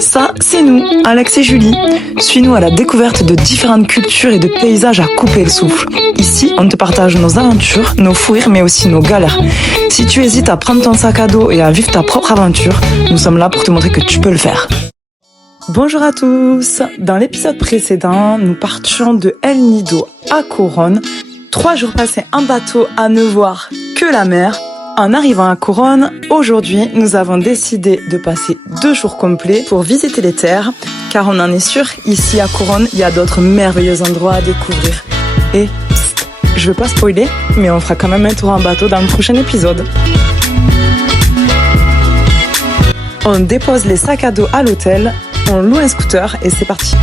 Ça, c'est nous, Alex et Julie. Suis-nous à la découverte de différentes cultures et de paysages à couper le souffle. Ici, on te partage nos aventures, nos fous rires, mais aussi nos galères. Si tu hésites à prendre ton sac à dos et à vivre ta propre aventure, nous sommes là pour te montrer que tu peux le faire. Bonjour à tous. Dans l'épisode précédent, nous partions de El Nido à Coronne. 3 jours passés en bateau à ne voir que la mer. En arrivant à Coronne, aujourd'hui, nous avons décidé de passer 2 jours complets pour visiter les terres, car on en est sûr, ici à Coronne, il y a d'autres merveilleux endroits à découvrir. Et psst, je veux pas spoiler, mais on fera quand même un tour en bateau dans le prochain épisode. On dépose les sacs à dos à l'hôtel, on loue un scooter et c'est parti.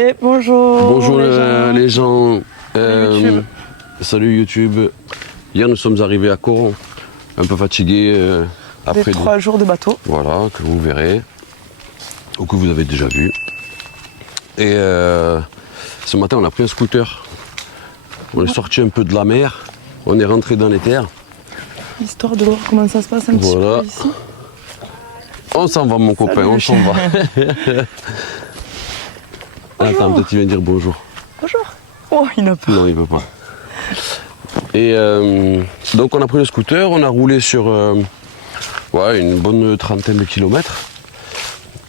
Et bonjour. Bonjour les gens. YouTube. Salut YouTube. Hier nous sommes arrivés à Coron, un peu fatigués après 3 jours de bateau. Voilà, que vous verrez, ou que vous avez déjà vu. Et ce matin on a pris un scooter. On est sorti un peu de la mer, on est rentré dans les terres. Histoire de voir comment ça se passe un petit peu ici. On s'en va mon copain, on s'en va. Attends, peut-être il vient dire bonjour. Bonjour. Oh, il n'a pas. Non, il ne peut pas. Et donc on a pris le scooter, on a roulé sur une bonne trentaine de kilomètres.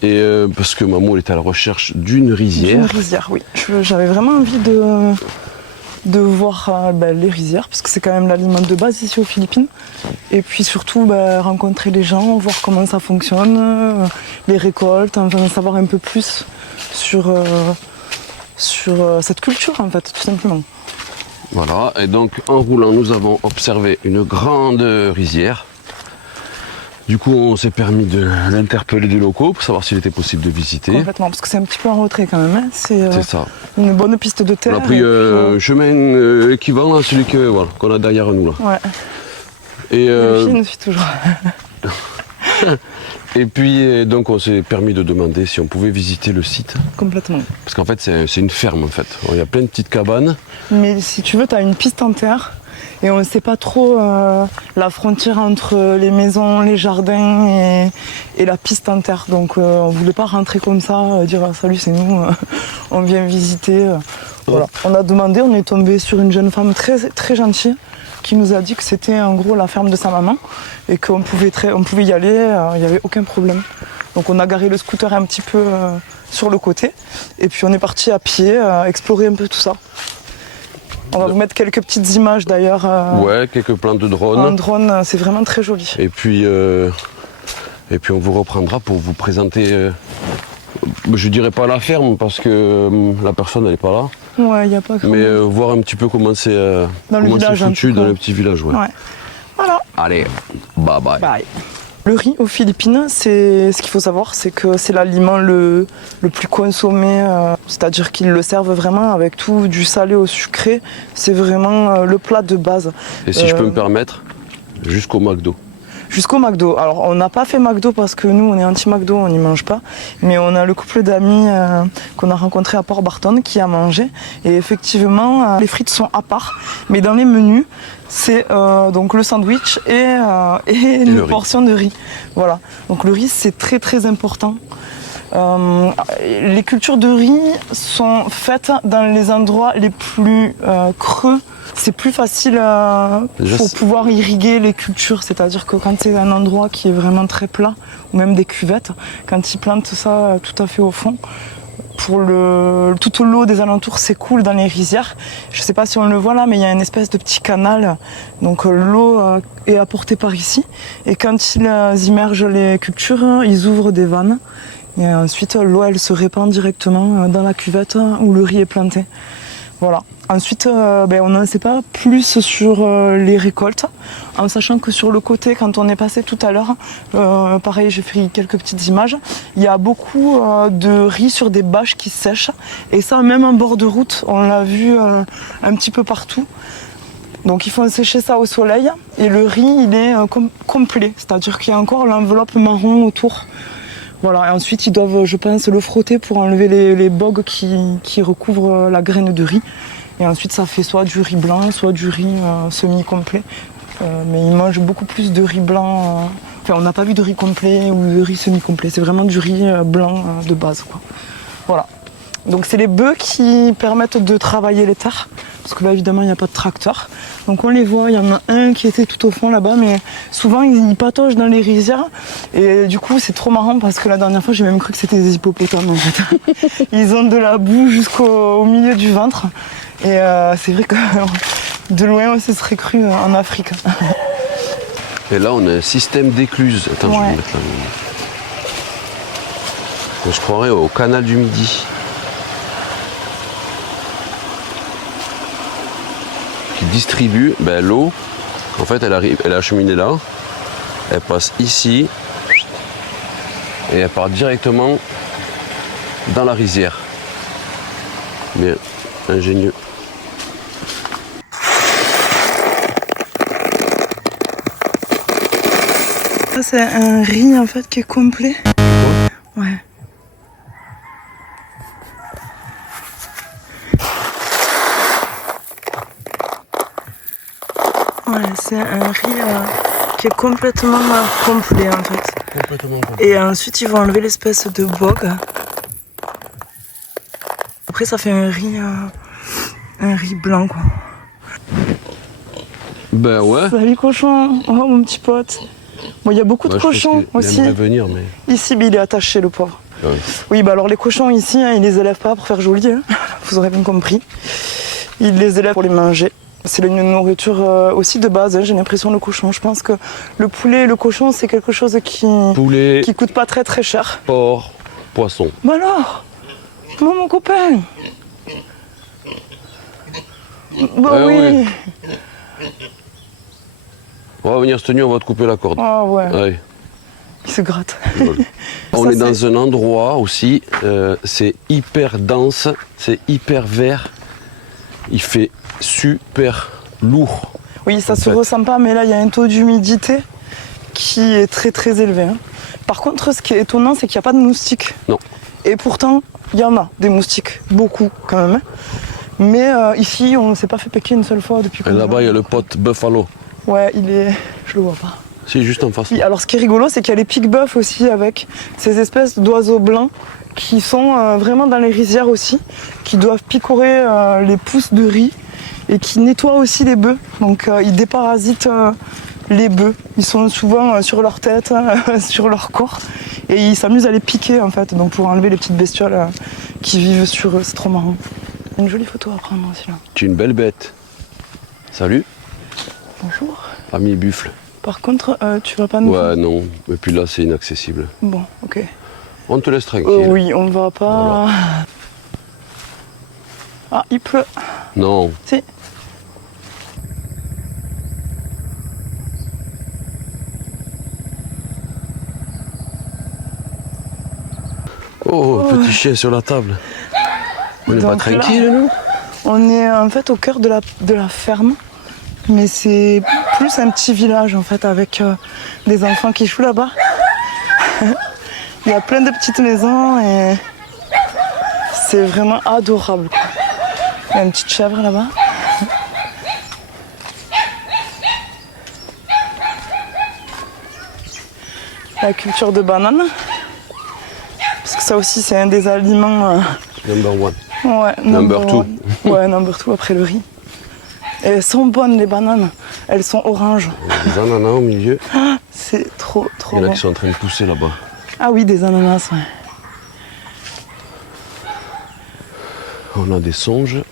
Et parce que maman elle était à la recherche d'une rizière. Une rizière, oui. J'avais vraiment envie de voir les rizières, parce que c'est quand même l'aliment de base ici aux Philippines. Et puis surtout rencontrer les gens, voir comment ça fonctionne, les récoltes, enfin savoir un peu plus sur cette culture en fait, tout simplement. Voilà, et donc en roulant nous avons observé une grande rizière. Du coup on s'est permis d'interpeller des locaux pour savoir s'il était possible de visiter. Complètement, parce que c'est un petit peu en retrait quand même, hein. C'est ça. Une bonne piste de terre. On a pris un chemin équivalent à celui qu'on a derrière nous là. Ouais. Et le film nous suit toujours. Et puis donc on s'est permis de demander si on pouvait visiter le site. Complètement. Parce qu'en fait c'est une ferme en fait. Il y a plein de petites cabanes. Mais si tu veux, tu as une piste en terre et on ne sait pas trop la frontière entre les maisons, les jardins et la piste en terre. Donc on ne voulait pas rentrer comme ça, dire salut c'est nous, on vient visiter. Voilà. On a demandé, on est tombé sur une jeune femme très, très gentille qui nous a dit que c'était en gros la ferme de sa maman et qu'on pouvait y aller, il n'y avait aucun problème. Donc on a garé le scooter un petit peu sur le côté et puis on est parti à pied explorer un peu tout ça. On va vous mettre quelques petites images d'ailleurs. Ouais, quelques plans de drone. Un drone, c'est vraiment très joli. Et puis on vous reprendra pour vous présenter, je dirais pas la ferme parce que la personne elle n'est pas là. Ouais, il n'y a pas comme... Mais voir un petit peu comment c'est foutu dans le petit village. Ouais. Voilà. Allez, bye bye. Bye. Le riz aux Philippines, ce qu'il faut savoir, c'est que c'est l'aliment le plus consommé, c'est-à-dire qu'ils le servent vraiment avec tout, du salé au sucré. C'est vraiment le plat de base. Et si je peux me permettre, jusqu'au McDo. Jusqu'au McDo. Alors on n'a pas fait McDo parce que nous on est anti-McDo, on n'y mange pas. Mais on a le couple d'amis qu'on a rencontré à Port Barton qui a mangé. Et effectivement, les frites sont à part. Mais dans les menus, c'est donc le sandwich et une portion de riz. Voilà. Donc le riz c'est très très important. Les cultures de riz sont faites dans les endroits les plus creux. C'est plus facile pour pouvoir irriguer les cultures, c'est-à-dire que quand c'est un endroit qui est vraiment très plat, ou même des cuvettes, quand ils plantent ça tout à fait au fond, toute l'eau des alentours s'écoule dans les rizières. Je ne sais pas si on le voit là, mais il y a une espèce de petit canal. Donc l'eau est apportée par ici. Et quand ils immergent les cultures, ils ouvrent des vannes. Et ensuite, l'eau, elle se répand directement dans la cuvette où le riz est planté. Voilà. Ensuite, on n'en sait pas plus sur les récoltes, en sachant que sur le côté, quand on est passé tout à l'heure, pareil, j'ai fait quelques petites images, il y a beaucoup de riz sur des bâches qui sèchent, et ça, même en bord de route, on l'a vu un petit peu partout. Donc il faut sécher ça au soleil, et le riz, il est complet, c'est-à-dire qu'il y a encore l'enveloppe marron autour. Voilà, et ensuite ils doivent, je pense, le frotter pour enlever les bogues qui recouvrent la graine de riz. Et ensuite ça fait soit du riz blanc, soit du riz semi-complet. Mais ils mangent beaucoup plus de riz blanc. Enfin, on n'a pas vu de riz complet ou de riz semi-complet. C'est vraiment du riz blanc de base, quoi. Voilà. Donc c'est les bœufs qui permettent de travailler les terres. Parce que là, évidemment, il n'y a pas de tracteur. Donc on les voit, il y en a un qui était tout au fond là-bas, mais souvent ils pataugent dans les rizières. Et du coup, c'est trop marrant parce que la dernière fois, j'ai même cru que c'était des hippopotames en fait. Ils ont de la boue jusqu'au milieu du ventre. Et c'est vrai que de loin, on se serait cru en Afrique. Et là, on a un système d'écluses. Attends, je vais mettre là. On se croirait au canal du Midi. Qui distribue l'eau. En fait, elle arrive, elle est acheminée là. Elle passe ici. Et elle part directement dans la rizière. Bien, ingénieux. Ça, c'est un riz en fait qui est complet. Ouais. Ouais, c'est un riz qui est complètement complet en fait. Complètement complet. Et ensuite, ils vont enlever l'espèce de bogue. Après, ça fait un riz blanc, quoi. Ben ouais. Salut cochon, oh mon petit pote. Bon, il y a beaucoup de cochons aussi. Venir, mais... Ici, il est attaché, le pauvre. Ouais. Oui, bah alors les cochons ici, ils les élèvent pas pour faire joli, hein. Vous aurez bien compris. Ils les élèvent pour les manger. C'est une nourriture aussi de base, hein, j'ai l'impression, le cochon. Je pense que le poulet et le cochon, c'est quelque chose qui coûte pas très très cher. Porc, poisson. Bah alors, mon copain. Bah oui. On va venir cette nuit, on va te couper la corde. Ah ouais. Ouais. Il se gratte. On est dans un endroit aussi, c'est hyper dense, c'est hyper vert. Il fait super lourd. Oui, ça se ressent pas, mais là, il y a un taux d'humidité qui est très très élevé. Hein. Par contre, ce qui est étonnant, c'est qu'il n'y a pas de moustiques. Non. Et pourtant, il y en a des moustiques, beaucoup quand même. Mais ici, on ne s'est pas fait piquer une seule fois depuis. Et là-bas, il y a le pote buffalo. Ouais, il est... Je le vois pas. Si, juste en face. Oui, alors ce qui est rigolo, c'est qu'il y a les pique-bœufs aussi avec ces espèces d'oiseaux blancs qui sont vraiment dans les rizières aussi, qui doivent picorer les pousses de riz et qui nettoient aussi les bœufs. Donc ils déparasitent les bœufs. Ils sont souvent sur leur tête, sur leur corps, et ils s'amusent à les piquer en fait, donc pour enlever les petites bestioles qui vivent sur eux. C'est trop marrant. Une jolie photo à prendre aussi là. Tu es une belle bête. Salut. Bonjour. Ami buffle. Par contre, tu vas pas nous... Ouais, non. Et puis là, c'est inaccessible. Bon, ok. On te laisse tranquille. Oui, on va pas... Voilà. Ah, il pleut. Non. Si. Oh, petit chien sur la table. On n'est pas tranquille, là, nous? On est en fait au cœur de la ferme. Mais c'est plus un petit village en fait avec des enfants qui jouent là-bas. Il y a plein de petites maisons et c'est vraiment adorable, quoi. Il y a une petite chèvre là-bas. La culture de bananes. Parce que Ça aussi, c'est un des aliments. Number one. Ouais, Number two. Ouais, number two après le riz. Et elles sont bonnes les bananes. Elles sont oranges. Des ananas au milieu. C'est trop Il y en a bon. qui sont en train de pousser là-bas. Ah oui, des ananas, ouais. On a des songes.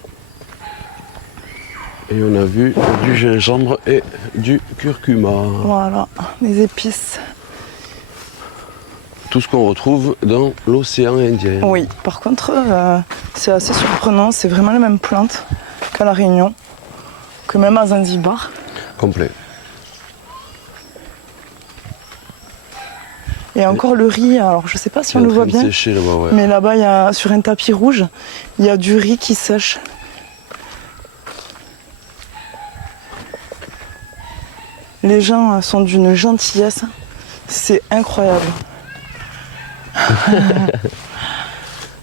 Et on a vu du gingembre et du curcuma. Voilà, des épices. Tout ce qu'on retrouve dans l'océan Indien. Oui, par contre, c'est assez surprenant. C'est vraiment les mêmes plantes qu'à La Réunion, que même à Zanzibar. Complet. Et encore le riz, alors je sais pas si on le voit bien, Sécher, là-bas, ouais. mais là-bas, sur un tapis rouge, il y a du riz qui sèche. Les gens sont d'une gentillesse, c'est incroyable.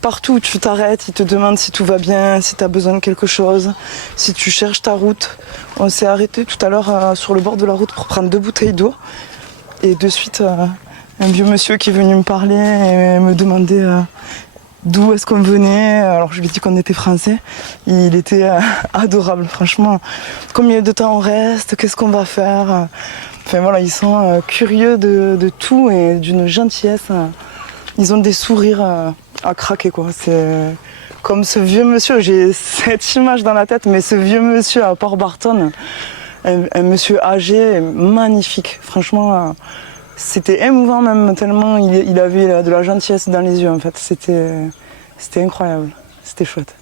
Partout où tu t'arrêtes, ils te demandent si tout va bien, si tu as besoin de quelque chose, si tu cherches ta route. On s'est arrêté tout à l'heure sur le bord de la route pour prendre 2 bouteilles d'eau. Et de suite, un vieux monsieur qui est venu me parler et me demander d'où est-ce qu'on venait. Alors je lui ai dit qu'on était français. Il était adorable, franchement. Combien de temps on reste? Qu'est-ce qu'on va faire? Enfin voilà, ils sont curieux de tout et d'une gentillesse. Ils ont des sourires à craquer, quoi. C'est comme ce vieux monsieur, j'ai cette image dans la tête, mais ce vieux monsieur à Port Barton, un monsieur âgé, magnifique. Franchement, c'était émouvant même, tellement il avait de la gentillesse dans les yeux, en fait. C'était incroyable, c'était chouette.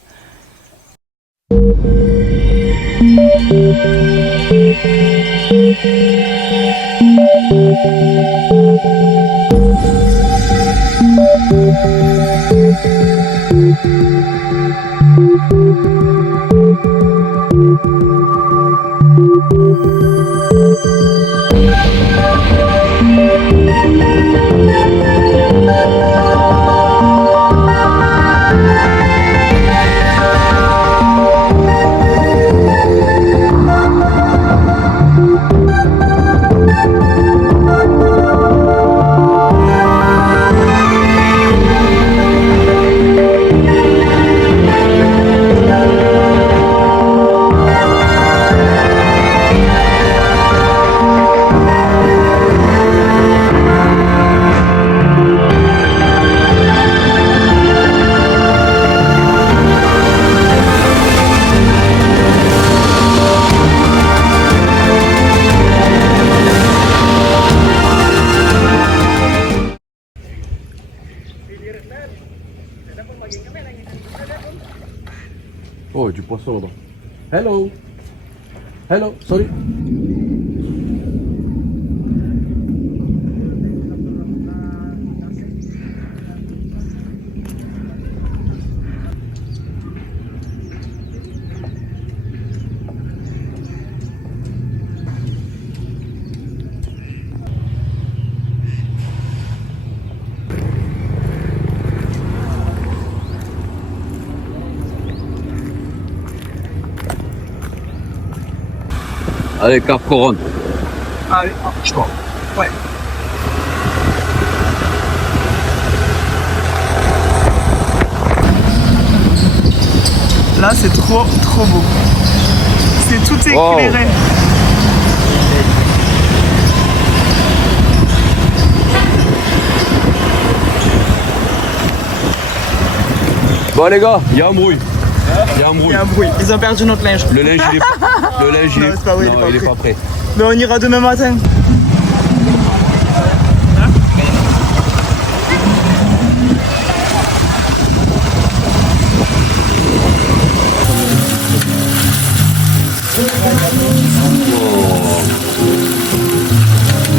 Oh, du poisson là-bas. Hello. Hello, sorry. Allez, Cap Couronne. Allez, je crois. Ouais. Là, c'est trop beau. C'est tout éclairé. Bon les gars, il y a un bruit. Il y a un bruit. Il y a un bruit. Ils ont perdu notre linge. Le linge, il est, Non, c'est pas vrai, non, il est pas prêt. Mais on ira demain matin.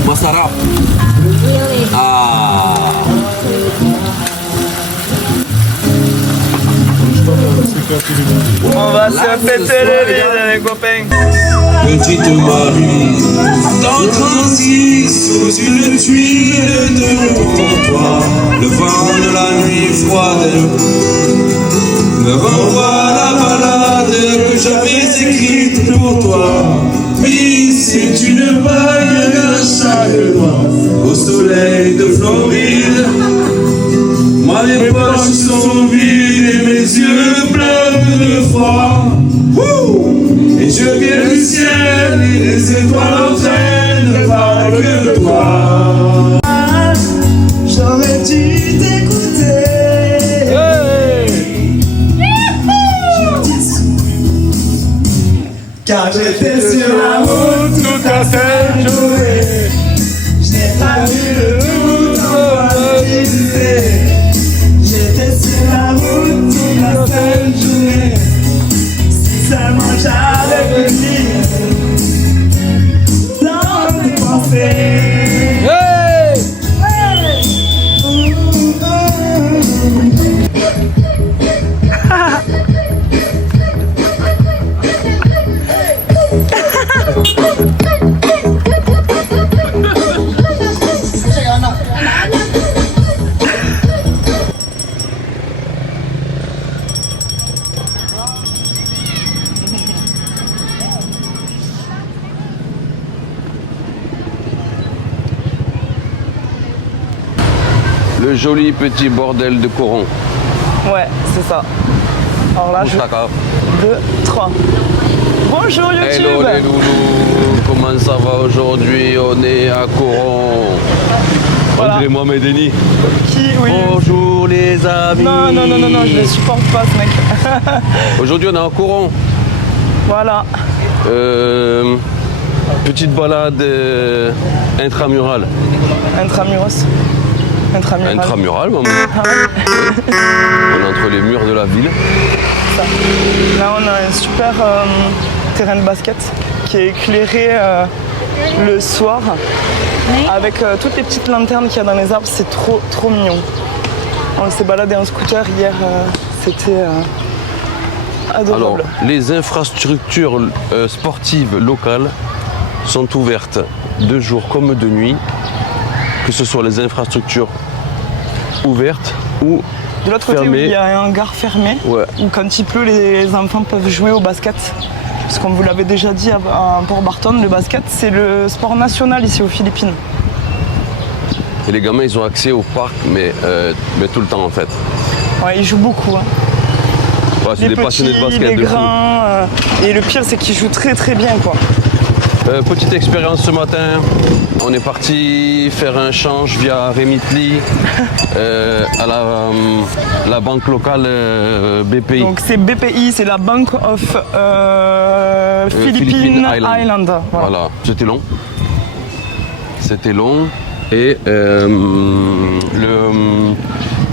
Masarap. Ah. On va se péter les vides, les copains. Petite Marie, dans transi sous une tuile de comptoir, le vent de la nuit froide me renvoie la balade que j'avais écrite pour toi. Oui, c'est une baille de chaque mois au soleil de Floride. Moi, les sur la route toute la seule journée. J'ai pas vu le bout en disait. J'étais sur la route toute la seule journée. Si seulement j'avais pu dire dans tes pensées. Le joli petit bordel de Coron. Ouais, c'est ça. Alors là, je... 2, 3. Bonjour YouTube. Hello les loulous, comment ça va aujourd'hui? On est à Coron. Voilà. On dirait Mohamed Eni. Qui, oui. Bonjour les amis. Non, je les supporte pas ce mec. Aujourd'hui on est à Coron. Voilà. Petite balade intramurale. Intramuros. Intramural, maman. On est entre les murs de la ville. Ça. Là, on a un super terrain de basket qui est éclairé le soir avec toutes les petites lanternes qu'il y a dans les arbres. C'est trop mignon. On s'est baladé en scooter hier. C'était adorable. Alors, les infrastructures sportives locales sont ouvertes de jour comme de nuit, que ce soit les infrastructures ouvertes ou de l'autre côté, fermées. Il y a un hangar fermé Ouais. où quand il pleut, les enfants peuvent jouer au basket. Parce qu'on vous l'avait déjà dit à Port-Barton, le basket, c'est le sport national ici aux Philippines. Et les gamins, ils ont accès au parc, mais tout le temps en fait. Ouais, ils jouent beaucoup. Hein. Ouais, c'est Les des passionnés de petits, basket. les de fou. grands. Et le pire, c'est qu'ils jouent très bien, quoi. Petite expérience ce matin, on est parti faire un change via Remitly à la banque locale BPI. Donc c'est BPI, c'est la Bank of Philippine Island. Voilà. C'était long. Et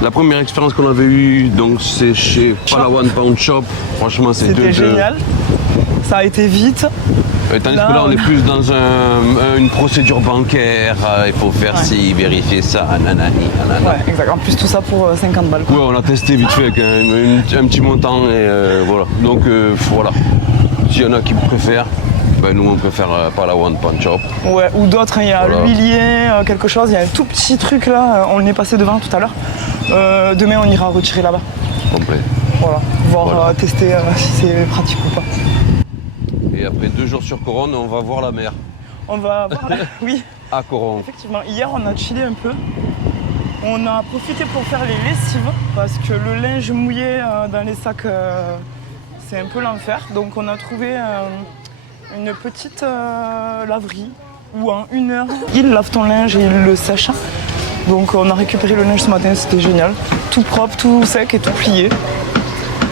la première expérience qu'on avait eue, donc c'est chez Palawan Pawn Shop. Franchement, c'était génial. Ça a été vite. Tandis que là, on est plus dans une procédure bancaire. Il faut faire ci, vérifier ça, nanani. Ouais, exact. En plus, tout ça pour 50 balles. Ouais, on a testé vite fait avec un petit montant et voilà. Donc voilà. S'il y en a qui préfèrent, nous on préfère Palawan Pawn Shop. Ouais, ou d'autres, il y a l'huilier, quelque chose. Il y a un tout petit truc là, on est passé devant tout à l'heure. Demain, on ira retirer là-bas. Complet. Voilà, voir tester si c'est pratique ou pas. Et après 2 jours sur Coron, on va voir la mer. On va voir, oui. À Coron. Effectivement, hier on a chillé un peu. On a profité pour faire les lessives parce que le linge mouillé dans les sacs, c'est un peu l'enfer. Donc on a trouvé une petite laverie où en 1 heure, il lave ton linge et il le sèche. Donc on a récupéré le linge ce matin, c'était génial. Tout propre, tout sec et tout plié.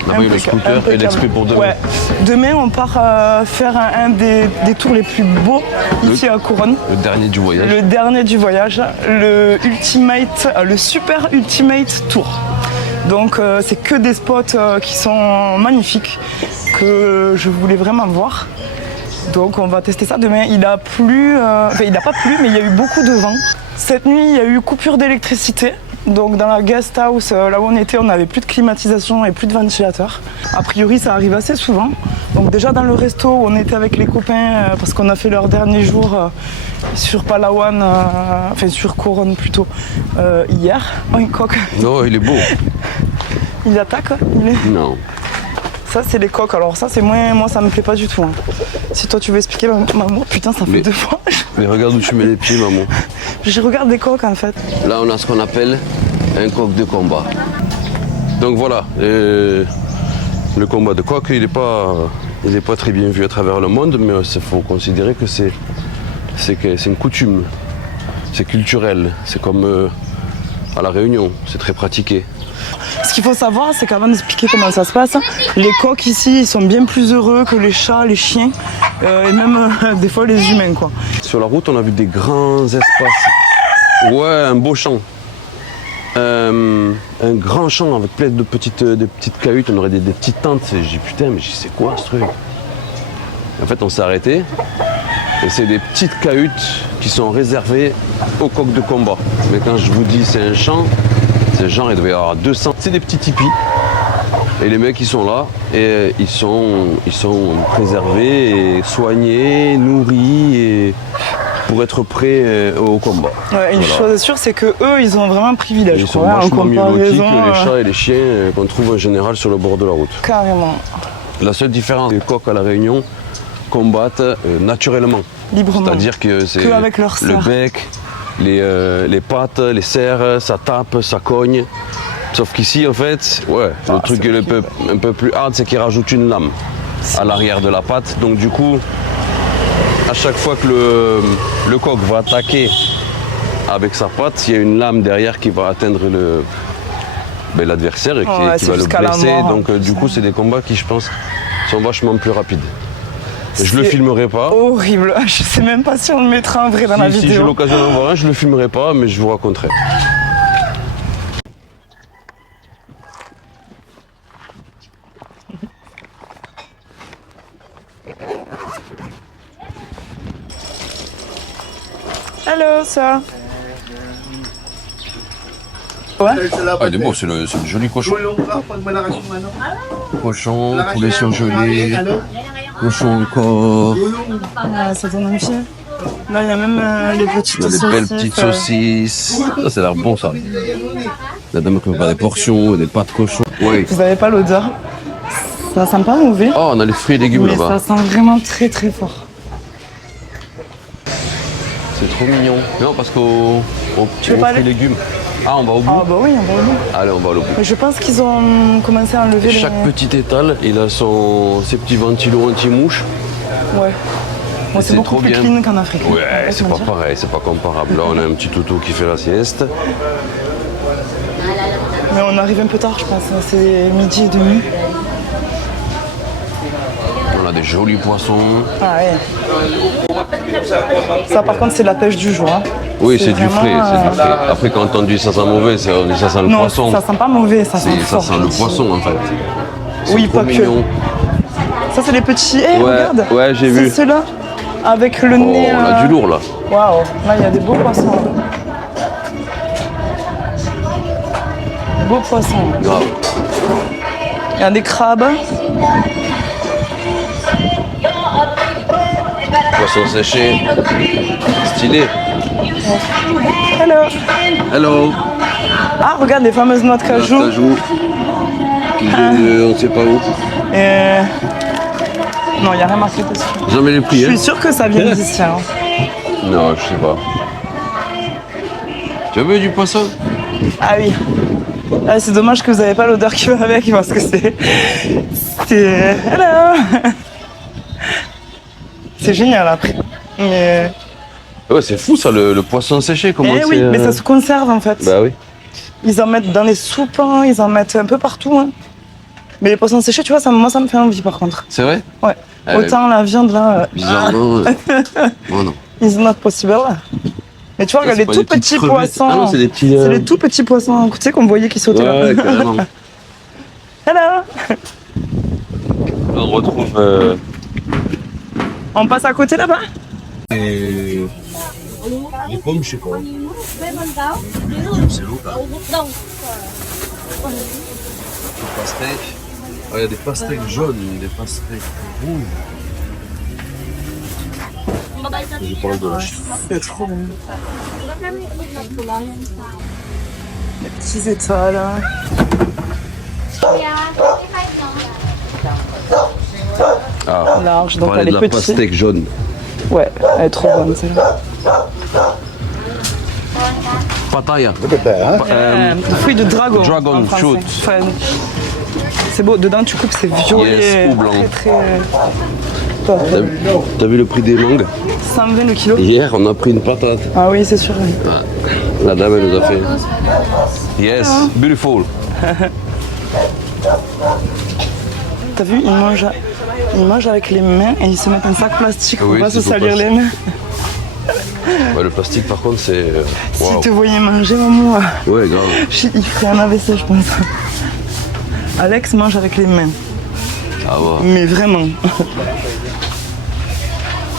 On a pris le scooter et l'expé pour demain. Ouais. Demain, on part faire un des tours les plus beaux ici à Coron. Le dernier du voyage. Le dernier du voyage, le Super Ultimate Tour. Donc c'est que des spots qui sont magnifiques, que je voulais vraiment voir. Donc on va tester ça demain. Il a plu, il n'a pas plu, mais il y a eu beaucoup de vent. Cette nuit, il y a eu coupure d'électricité. Donc dans la guest house, là où on était, on n'avait plus de climatisation et plus de ventilateur. A priori, ça arrive assez souvent. Donc déjà dans le resto où on était avec les copains, parce qu'on a fait leur dernier jour sur Palawan, sur Coron plutôt, hier. Oh, une coque. Non, il est beau. Il attaque. Non. Ça, c'est les coques. Alors ça, c'est moi, ça me plaît pas du tout. Hein. Si toi, tu veux expliquer, maman, putain, ça fait 2 fois. Mais regarde où tu mets les pieds, maman. Je regarde des coques, en fait. Là, on a ce qu'on appelle un coq de combat. Donc voilà, le combat de coq, il n'est pas très bien vu à travers le monde, mais il faut considérer que c'est une coutume. C'est culturel. C'est comme à La Réunion, c'est très pratiqué. Ce qu'il faut savoir, c'est qu'avant d'expliquer comment ça se passe, les coqs ici, ils sont bien plus heureux que les chats, les chiens, et même des fois les humains quoi. Sur la route, on a vu des grands espaces. Ouais, un beau champ. Un grand champ avec plein de petites cahutes, on aurait des petites tentes. J'ai dit putain, mais c'est quoi ce truc? En fait, on s'est arrêté et c'est des petites cahutes qui sont réservées aux coqs de combat. Mais quand je vous dis c'est un champ, c'est genre il devait y avoir 200. C'est des petits tipis et les mecs ils sont là et ils sont préservés et soignés, nourris et pour être prêts au combat. Ouais, une chose est sûre, c'est que eux, ils ont vraiment un privilège. Ils sont quoi, vachement mieux lotis que les euh, chats et les chiens qu'on trouve en général sur le bord de la route. Carrément, La seule différence, les coqs à la Réunion combattent naturellement. librement. C'est-à-dire que c'est Que avec leur le serre. bec, les pattes, les serres, ça tape, ça cogne. Sauf qu'ici, en fait, ouais, le truc qui est un peu plus hard, c'est qu'ils rajoutent une lame à l'arrière de la patte. Donc du coup, à chaque fois que le coq va attaquer avec sa patte, il y a une lame derrière qui va atteindre l'adversaire et qui Ouais, va c'est le jusqu'à la blesser. mort, Donc du coup, c'est des combats qui, je pense, sont vachement plus rapides. Je le C'est filmerai pas. horrible. Je sais même pas si on le mettra en vrai dans la Si j'ai vidéo. l'occasion d'en voir un, je le filmerai pas, mais je vous raconterai. Hello, ça. Ouais. Ah, il est beau, c'est le joli cochon. Cochon, poulet surgelé, cochon encore. Ah, ça donne envie. Là, il y a même les petites Des saucisses. belles petites saucisses. Ça a l'air bon, ça. La dame qui va faire des portions, des pâtes cochon. Oui. Vous n'avez pas l'odeur. Ça sent pas mauvais. Oh, on a les fruits et légumes Mais ça là-bas. sent vraiment très très fort. C'est trop mignon. Non, parce qu'au veux fruits pas et aller légumes. Ah, on va au bout. Ah bah oui, on va au bout. Allez, on va au bout. Mais je pense qu'ils ont commencé à enlever Chaque les... petit étal, il a ses petits ventilos anti-mouches. Ouais. Bon, C'est c'est beaucoup trop plus bien. clean qu'en Afrique. Ouais, On va c'est se pas mentir. pareil, c'est pas comparable. Là, on a un petit toutou qui fait la sieste. Mais on arrive un peu tard, je pense. C'est midi et demi. On a des jolis poissons. Ah ouais. Ça, par contre, c'est la pêche du jour. Hein. Oui, c'est du vraiment, frais, c'est du frais. Après, quand on dit ça sent mauvais, on dit ça sent le Non, poisson. ça sent pas mauvais, ça sent Ça fort. sent le poisson, en fait. C'est Oui, trop pas que. mignon. Ça, c'est les petits. Eh, Ouais, regarde. ouais, j'ai C'est vu. ceux-là. Avec le Oh, nez. on a du lourd, là. Waouh. Là, il y a des beaux poissons. Beaux poissons. Grave. Il y a des crabes. Poisson séché. Stylé. Hello. Hello. Ah, regarde les fameuses noix de cajou. Cajou. Qui vient de, on sait pas où. Et... Non, il n'y a rien marqué dessus. Jamais les prix, Je hein. suis sûre que ça vient d'ici. Hein. Non, je sais pas. Tu as vu du poisson? Ah oui. Ah, c'est dommage que vous n'avez pas l'odeur qui va avec parce que c'est. Hello. C'est génial après. Mais. Ouais, c'est fou ça, le poisson séché. Comment Eh c'est, oui, mais ça se conserve en fait. Bah oui. Ils en mettent dans les soupes, hein, ils en mettent un peu partout. Hein. Mais les poissons séchés, tu vois, moi ça me fait envie par contre. C'est vrai? Ouais. Ah ouais. Autant la viande là. Bizarrement. Oh non. It's not possible. Mais tu vois, regarde c'est les pas tout des petites petits crevettes. poissons. Ah non, c'est des petits, C'est les tout petits poissons, tu sais, qu'on voyait qui sautaient Ouais, là. carrément. Hello. On retrouve. On passe à côté là-bas. Les pommes, je sais pas. C'est local. Des pastèques. Ah, il y a des pastèques jaunes, des pastèques rouges. Je parle de la Chine. C'est trop bien. Les petits étoiles. Ah, Large, on donc parlait elle de est la petite. pastèque jaune. Ouais, elle est trop bonne celle-là. Pattaya. Fruit de dragon. Dragon en français. fruit. Enfin, c'est beau, dedans tu coupes, c'est violet. Yes, ou blanc. Très très. Top. T'as vu le prix des mangues? 120 le kilo. Hier, on a pris une patate. Ah oui, c'est sûr. La dame, elle nous a fait. Yes, beautiful. t'as vu, ils mangent avec les mains et ils se mettent un sac plastique pour Oui, pas se c'est pour salir pas- les mains. Ouais, le plastique par contre c'est... Si waouh. te voyais manger, maman, Ouais, grave. il ferait un AVC, je pense. Alex mange avec les mains, Ah ouais. mais vraiment.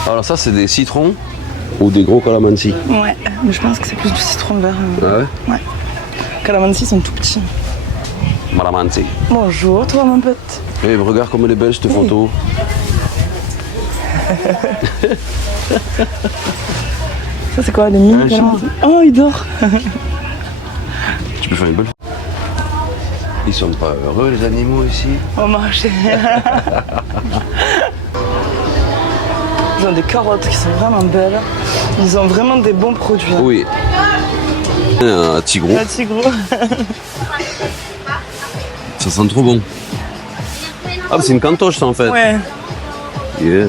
Alors ça c'est des citrons ou des gros calamansi. Ouais, mais je pense que c'est plus du citron vert. Ah ouais. Ouais. Calamansi sont tout petits. Calamansi. Bonjour, toi, mon pote. Eh, regarde comme elle est belle cette photo. Ça, c'est quoi, les mini Un calamansi? Oh, il dort. Tu peux faire une belle photo. Ils sont pas heureux les animaux ici. On va marcher. Ils ont des carottes qui sont vraiment belles. Ils ont vraiment des bons produits. Oui. Un tigre. Un petit gros. Ça sent trop bon. Ah, c'est une cantoche ça en fait. Ouais. Yeah.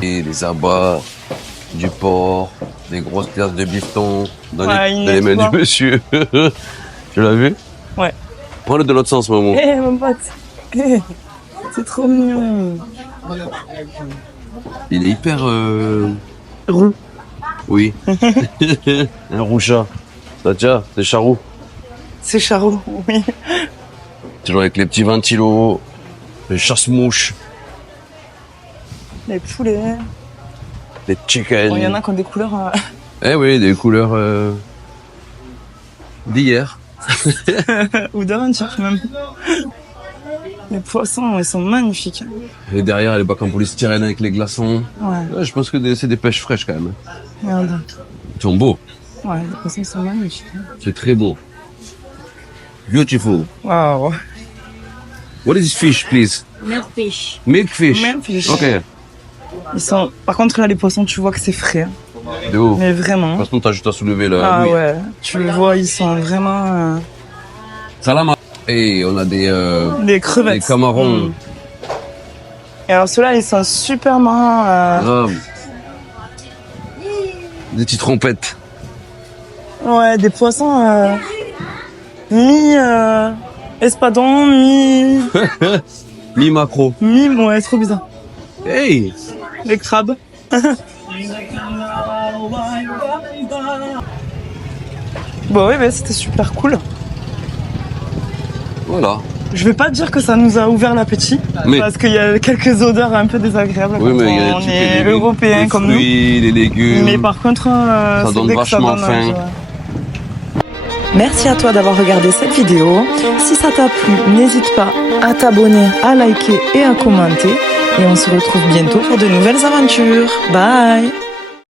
Et des abats, du porc, des grosses pièces de bifton dans, Ouais, dans les mains Inès, du monsieur. Tu l'as vu? Ouais. Prends-le de l'autre sens, maman. Hé, mon pote. Hé, c'est trop mignon. Il est hyper... Roux. Oui. Un rouchat. Ça tient, c'est charou. C'est Charo, oui. Toujours avec les petits ventilos, les chasse-mouches, Les poulets. les chickens. Bon, il y en a qui ont des couleurs. Eh oui, des couleurs d'hier. Ou d'aventure, même. Les poissons, ils sont magnifiques. Et derrière, les bacs en polystyrène avec les glaçons. Ouais, Ouais, je pense que c'est des pêches fraîches quand même. regarde. Ils sont beaux. Ouais, les poissons sont magnifiques. C'est très beau. Beautiful. Waouh. What is this fish, please? Milkfish. Milkfish. Milkfish. Ok. Ils sont... Par contre, là, les poissons, tu vois que c'est frais. De ouf. Mais De vraiment. toute façon, t'as juste à soulever là. Ah oui. ouais, tu le vois, ils sont vraiment... Salama. Et on a des crevettes. des camarons. Mm. Et alors ceux-là, ils sont super marrants. Grave. Des petites trompettes. Ouais, des poissons mi-espadon, Mi-macro. ouais, trop bizarre. Hey! Les crabes. Bon, oui, c'était super cool. Voilà. Je vais pas dire que ça nous a ouvert l'appétit, Mais- parce qu'il y a quelques odeurs un peu désagréables Oui, quand mais il y a des on trucs, est les européens les comme fruits, les légumes. nous. Mais par contre, c'est donne vrai que vachement donne faim. envie, ouais. Merci à toi d'avoir regardé cette vidéo. Si ça t'a plu, n'hésite pas à t'abonner, à liker et à commenter. Et on se retrouve bientôt pour de nouvelles aventures. Bye!